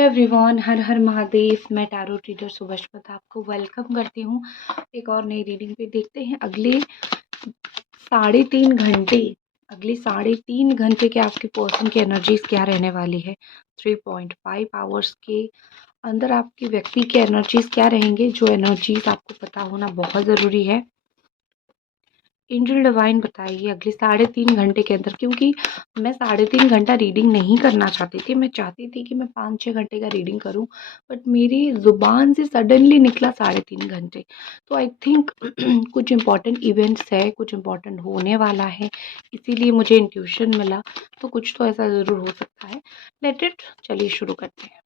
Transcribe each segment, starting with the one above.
Everyone, हर हर महादेव। मैं tarot reader सुभश्वत आपको welcome करती हूँ एक और नई रीडिंग पे। देखते हैं अगले साढ़े तीन घंटे के आपके पर्सन की एनर्जीज क्या रहने वाली है। 3.5 आवर्स के अंदर आपके व्यक्ति के एनर्जीज क्या रहेंगे, जो एनर्जीज आपको पता होना बहुत ज़रूरी है। एंजल डिवाइन बताइए अगले साढ़े तीन घंटे के अंदर, क्योंकि मैं साढ़े तीन घंटा रीडिंग नहीं करना चाहती थी। मैं चाहती थी कि मैं 5-6 घंटे का रीडिंग करूं, बट मेरी ज़ुबान से सडनली निकला साढ़े तीन घंटे। तो आई थिंक कुछ इम्पॉर्टेंट इवेंट्स है, कुछ इम्पॉर्टेंट होने वाला है, इसीलिए मुझे इंट्यूशन मिला। तो कुछ तो ऐसा ज़रूर हो सकता है। लेट इट, चलिए शुरू करते हैं।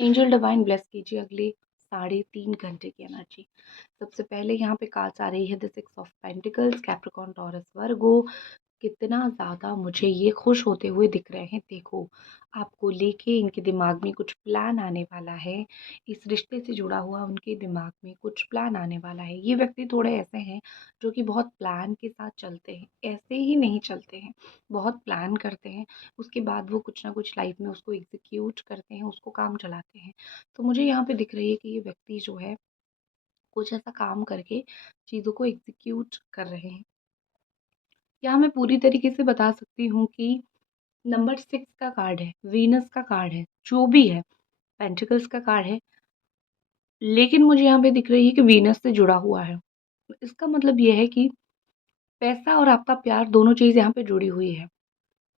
एंजल डिवाइन ब्लेस कीजिए अगले साढ़े तीन घंटे की एनर्जी। सबसे पहले यहाँ पे कार्ड्स आ रही है the 6 of pentacles, Capricorn, Taurus, Virgo. कितना ज़्यादा मुझे ये खुश होते हुए दिख रहे हैं। देखो, आपको लेके इनके दिमाग में कुछ प्लान आने वाला है। इस रिश्ते से जुड़ा हुआ उनके दिमाग में कुछ प्लान आने वाला है। ये व्यक्ति थोड़े ऐसे हैं जो कि बहुत प्लान के साथ चलते हैं, ऐसे ही नहीं चलते हैं, बहुत प्लान करते हैं। उसके बाद वो कुछ ना कुछ लाइफ में उसको एग्जीक्यूट करते हैं, उसको काम चलाते हैं। तो मुझे यहाँ पे दिख रही है कि ये व्यक्ति जो है कुछ ऐसा काम करके चीज़ों को एग्जीक्यूट कर रहे हैं। यहाँ मैं पूरी तरीके से बता सकती हूँ कि नंबर 6 का कार्ड है, वीनस का कार्ड है, जो भी है, पेंटिकल्स का कार्ड है, लेकिन मुझे यहाँ पे दिख रही है कि वीनस से जुड़ा हुआ है। इसका मतलब ये है कि पैसा और आपका प्यार दोनों चीज़ यहाँ पे जुड़ी हुई है।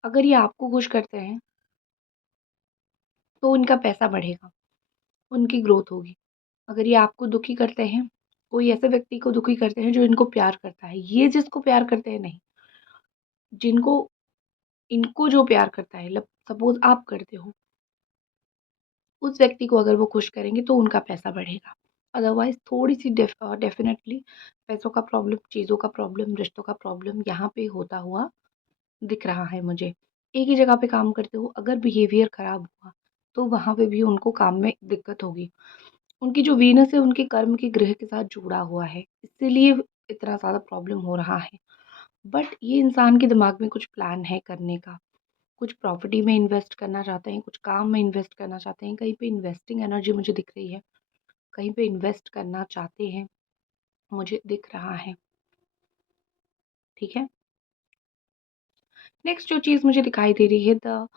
अगर ये आपको खुश करते हैं तो उनका पैसा बढ़ेगा, उनकी ग्रोथ होगी। अगर ये आपको दुखी करते हैं, कोई ऐसे व्यक्ति को दुखी करते हैं जो इनको प्यार करता है, ये जिसको प्यार करते हैं नहीं, जिनको इनको जो प्यार करता है, सपोज आप करते हो, उस व्यक्ति को अगर वो खुश करेंगे तो उनका पैसा बढ़ेगा। अदरवाइज़ थोड़ी-सी डेफ़िनेटली पैसों का प्रॉब्लम, चीज़ों का प्रॉब्लम, रिश्तों का प्रॉब्लम यहाँ पे होता हुआ दिख रहा है मुझे। एक ही जगह पे काम करते हो, अगर बिहेवियर ख़राब हुआ, तो वहाँ पे भी उनको काम में दिक्कत होगी। उनकी जो वीनस है, उनके कर्म के ग्रह के साथ जुड़ा हुआ है, इसीलिए इतना ज़्यादा प्रॉब्लम हो रहा है। बट ये इंसान के दिमाग में कुछ प्लान है करने का। कुछ प्रॉपर्टी में इन्वेस्ट करना चाहते हैं, कुछ काम में इन्वेस्ट करना चाहते हैं, कहीं पे इन्वेस्टिंग एनर्जी मुझे दिख रही है, कहीं पे इन्वेस्ट करना चाहते हैं, मुझे दिख रहा है। ठीक है, नेक्स्ट जो चीज़ मुझे दिखाई दे रही है, the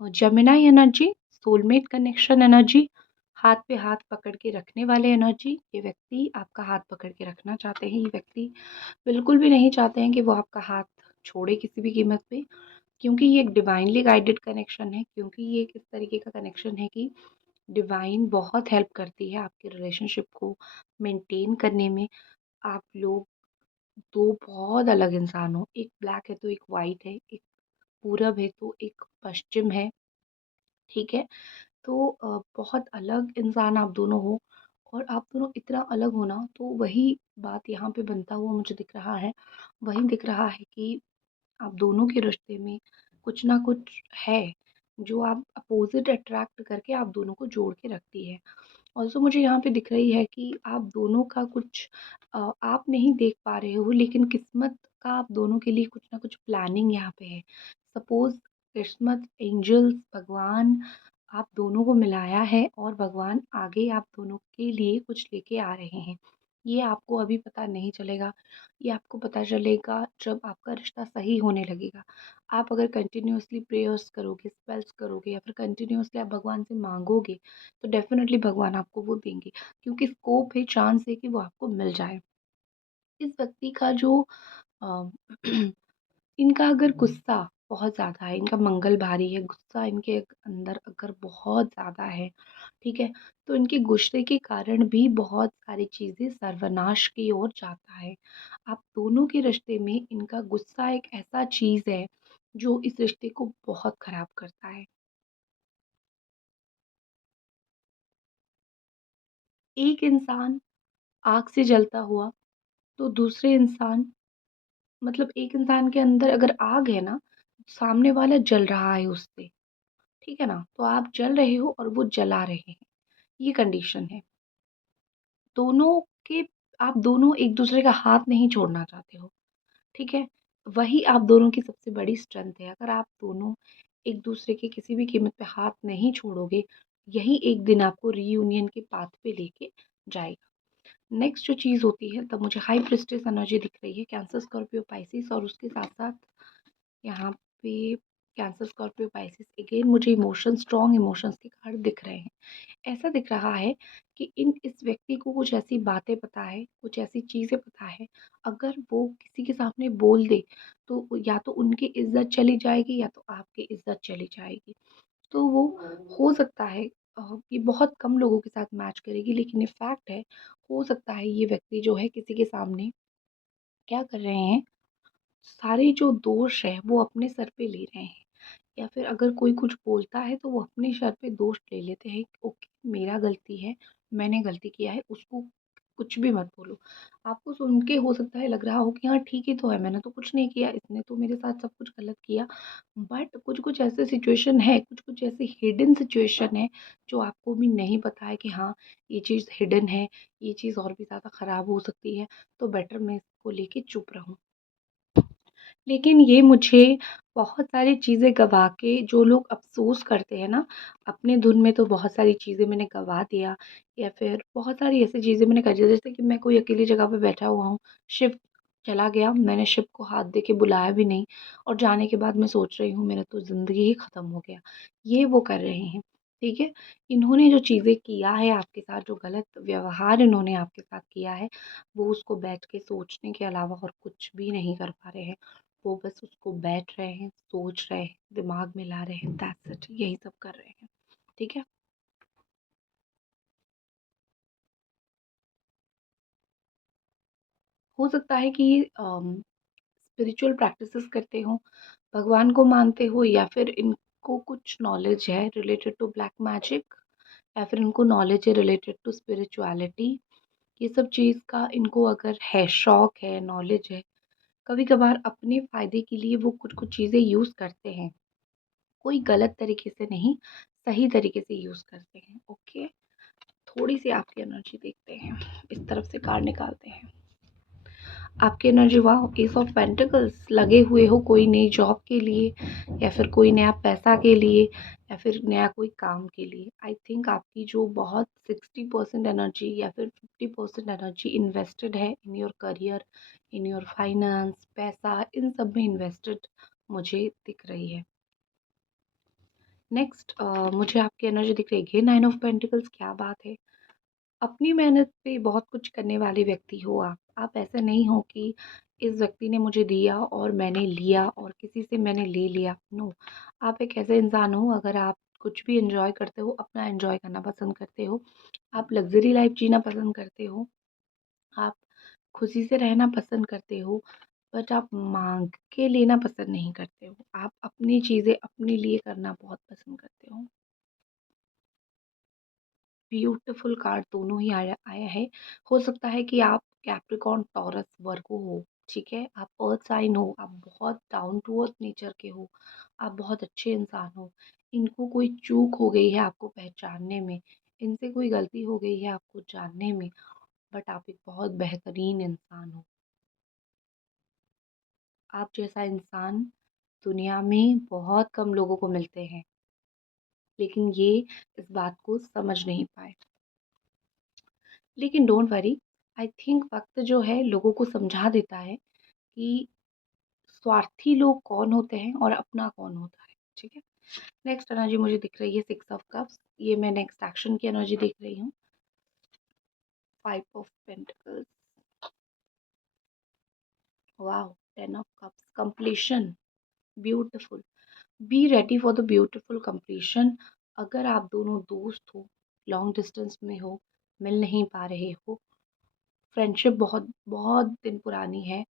Gemini energy, soulmate connection energy, हाथ पे हाथ पकड़ के रखने वाले एनर्जी। ये व्यक्ति आपका हाथ पकड़ के रखना चाहते हैं। ये व्यक्ति बिल्कुल भी नहीं चाहते हैं कि वो आपका हाथ छोड़े किसी भी कीमत पे, क्योंकि ये एक डिवाइनली गाइडेड कनेक्शन है, क्योंकि ये एक इस तरीके का कनेक्शन है कि डिवाइन बहुत हेल्प करती है आपके रिलेशनशिप को मेंटेन करने में। आप लोग दो बहुत अलग इंसान हो, एक ब्लैक है तो एक वाइट है, एक पूरब है तो एक पश्चिम है। ठीक है, तो बहुत अलग इंसान आप दोनों हो, और आप दोनों इतना अलग हो ना, तो वही बात यहाँ पे बनता हुआ मुझे दिख रहा है। वही दिख रहा है कि आप दोनों के रिश्ते में कुछ ना कुछ है, जो आप अपोज़िट अट्रैक्ट करके आप दोनों को जोड़ के रखती है। ऑल्सो मुझे यहाँ पे दिख रही है कि आप दोनों का कुछ आप नहीं देख पा रहे हो, लेकिन किस्मत का आप दोनों के लिए कुछ ना कुछ प्लानिंग यहाँ पे है। सपोज़ किस्मत, एंजल्स, भगवान आप दोनों को मिलाया है, और भगवान आगे आप दोनों के लिए कुछ लेके आ रहे हैं। ये आपको अभी पता नहीं चलेगा, ये आपको पता चलेगा जब आपका रिश्ता सही होने लगेगा। आप अगर कंटिन्यूअसली प्रेयर्स करोगे, स्पेल्स करोगे, या फिर कंटिन्यूअसली आप भगवान से माँगोगे, तो डेफ़िनेटली भगवान आपको वो देंगे, क्योंकि स्कोप है, चांस है कि वो आपको मिल जाए। इस व्यक्ति का जो अ, इनका अगर गुस्सा बहुत ज़्यादा है, इनका मंगल भारी है, गुस्सा इनके अंदर अगर बहुत ज़्यादा है, ठीक है, तो इनके गुस्से के कारण भी बहुत सारी चीज़ें सर्वनाश की ओर जाता है। आप दोनों के रिश्ते में इनका गुस्सा एक ऐसा चीज़ है, जो इस रिश्ते को बहुत ख़राब करता है। एक इंसान आग से जलता हुआ, तो दूसरे इंसान, मतलब एक इंसान के अंदर अगर आग है ना, सामने वाला जल रहा है उससे, ठीक है ना? तो आप जल रहे हो और वो जला रहे हैं, ये कंडीशन है। दोनों के आप दोनों एक-दूसरे का हाथ नहीं छोड़ना चाहते हो, ठीक है? वही आप दोनों की सबसे बड़ी स्ट्रेंथ है। अगर आप दोनों एक दूसरे के किसी भी कीमत पे हाथ नहीं छोड़ोगे, यही एक दिन आपको रीयूनियन के पाथ पे लेके जाएगा। नेक्स्ट जो चीज़ होती है, तब मुझे हाई प्रेस्टिज एनर्जी दिख रही है, कैंसर, स्कॉर्पियो, पाइसेस, और उसके साथ-साथ यहाँ पे कैंसर, स्कॉर्पियो, पाइसेस, अगेन मुझे स्ट्रॉन्ग इमोशंस के कार्ड दिख रहे हैं। ऐसा दिख रहा है कि इस व्यक्ति को कुछ ऐसी बातें पता है, कुछ ऐसी चीज़ें पता है, अगर वो किसी के सामने बोल दे, तो या तो उनकी इज़्ज़त चली जाएगी या तो आपकी इज़्ज़त चली जाएगी। तो वो हो सकता है ये बहुत कम लोगों के साथ मैच करेगी, लेकिन ये फैक्ट है, हो सकता है ये व्यक्ति जो है किसी के सामने क्या कर रहे हैं, सारे जो दोष है वो अपने सर पे ले रहे हैं, या फिर अगर कोई कुछ बोलता है तो वो अपने सर पे दोष ले लेते हैं कि ओके मेरा गलती है, मैंने गलती किया है, उसको कुछ भी मत बोलो। आपको सुन के हो सकता है लग रहा हो कि हाँ ठीक ही तो है, मैंने तो कुछ नहीं किया, इसने तो मेरे साथ सब कुछ गलत किया। बट कुछ-कुछ ऐसे सिचुएशन है, कुछ-कुछ ऐसी हिडन सिचुएशन है जो आपको भी नहीं पता है कि हाँ, ये चीज़ हिडन है, ये चीज़ और भी ज़्यादा ख़राब हो सकती है, तो बेटर मैं इसको लेके चुप रहूँ। लेकिन ये मुझे बहुत सारी चीज़ें गँवा के जो लोग अफ़सोस करते हैं ना, अपने धुन में तो बहुत सारी चीज़ें मैंने गँवा दिया, या फिर बहुत सारी ऐसी चीज़ें मैंने कर दिया, जैसे कि मैं कोई अकेली जगह पे बैठा हुआ हूँ, शिव चला गया, मैंने शिव को हाथ दे के बुलाया भी नहीं, और जाने के बाद मैं सोच रही हूँ मेरा तो ज़िंदगी ही ख़त्म हो गया। ये वो कर रहे हैं, ठीक है? इन्होंने जो चीज़ें किया है आपके साथ, जो गलत व्यवहार इन्होंने आपके साथ किया है, वो उसको बैठ के सोचने के अलावा और कुछ भी नहीं कर पा रहे हैं। वो बस उसको बैठ रहे हैं, सोच रहे हैं, दिमाग में ला रहे हैं, दैट्स इट, यही सब कर रहे हैं, ठीक है? हो सकता है कि स्पिरिचुअल प्रैक्टिसेस करते हों, भगवान को मानते हो, या फिर इनको कुछ नॉलेज है रिलेटेड टू ब्लैक मैजिक, या फिर इनको नॉलेज है रिलेटेड टू स्पिरिचुअलिटी। ये सब चीज़ का इनको अगर है, शौक है, नॉलेज है, कभी-कभार अपने फ़ायदे के लिए वो कुछ-कुछ चीज़ें यूज़ करते हैं। कोई गलत तरीके से नहीं, सही तरीके से यूज़ करते हैं, ओके? थोड़ी-सी आपकी एनर्जी देखते हैं, इस तरफ से कार्ड निकालते हैं। आपकी energy, wow! S of pentacles, लगे हुए हो कोई नई जॉब के लिए, या फिर कोई नया पैसा के लिए, या फिर नया कोई काम के लिए। आई थिंक आपकी जो बहुत 60% एनर्जी या फिर 50% एनर्जी इन्वेस्टेड है in your career, in your finance, पैसा, इन सब में इन्वेस्टेड मुझे दिख रही है। नेक्स्ट मुझे आपकी एनर्जी दिख रही है 9 ऑफ पेंटिकल्स, क्या बात है! अपनी मेहनत पे बहुत कुछ करने वाले व्यक्ति हो आप। आप ऐसा नहीं हो कि इस व्यक्ति ने मुझे दिया और मैंने लिया और किसी से मैंने ले लिया। नो, आप एक ऐसे इंसान हो, अगर आप कुछ भी एन्जॉय करते हो, अपना एन्जॉय करना पसंद करते हो, आप लग्ज़री लाइफ़ जीना पसंद करते हो, आप खुशी से रहना पसंद करते हो, बट आप माँग के लेना पसंद नहीं करते हो। आप अपनी चीज़ें अपने लिए करना बहुत पसंद करते हो। ब्यूटीफुल कार्ड दोनों ही आया है। हो सकता है कि आप कैप्रिकॉर्न, टॉरस, वर्गो हो, ठीक है? आप अर्थ साइन हो, आप बहुत डाउन टू अर्थ नेचर के हो, आप बहुत अच्छे इंसान हो। इनको कोई चूक हो गई है आपको पहचानने में, इनसे कोई गलती हो गई है आपको जानने में, बट आप एक बहुत बेहतरीन इंसान हो। आप जैसा इंसान दुनिया में बहुत कम लोगों को मिलते हैं, लेकिन ये इस बात को समझ नहीं पाए। लेकिन डोंट वरी, आई थिंक वक़्त जो है लोगों को समझा देता है कि स्वार्थी लोग कौन होते हैं और अपना कौन होता है, ठीक है? नेक्स्ट एनर्जी मुझे दिख रही है 6 ऑफ कप्स, ये मैं नेक्स्ट एक्शन की एनर्जी देख रही हूँ। 5 of pentacles, wow! 10 of cups, completion, beautiful. Be ready for the beautiful completion. अगर आप दोनों दोस्त हो, लॉन्ग डिस्टेंस में हो, मिल नहीं पा रहे हो, फ्रेंडशिप बहुत बहुत दिन पुरानी है,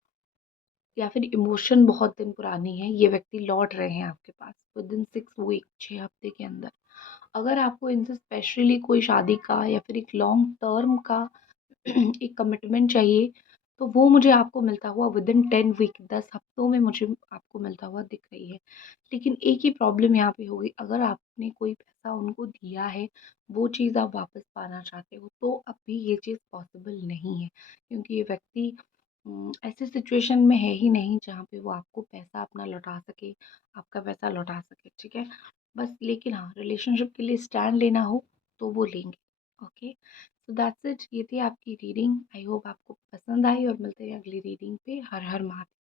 या फिर इमोशन बहुत दिन पुरानी है, ये व्यक्ति लौट रहे हैं आपके पास विदिन 6 वीक, 6 हफ्ते के अंदर। अगर आपको इनसे स्पेशली कोई शादी का या फिर एक लॉन्ग टर्म का एक कमिटमेंट चाहिए, तो वो मुझे आपको मिलता हुआ विदिन 10 वीक, 10 हफ्तों में मुझे आपको मिलता हुआ दिख रही है। लेकिन एक ही प्रॉब्लम यहाँ पे होगी, अगर आपने कोई पैसा उनको दिया है, वो चीज़ आप वापस पाना चाहते हो, तो अभी ये चीज़ पॉसिबल नहीं है, क्योंकि ये व्यक्ति ऐसी सिचुएशन में है ही नहीं जहाँ पे वो आपको पैसा अपना लौटा सके, आपका पैसा लौटा सके, ठीक है? बस लेकिन हाँ, रिलेशनशिप के लिए स्टैंड लेना हो तो वो लेंगे। Okay, so that's it. ये थी आपकी रीडिंग। आई होप आपको पसंद आई और मिलते हैं अगली रीडिंग पे। हर हर महादेव।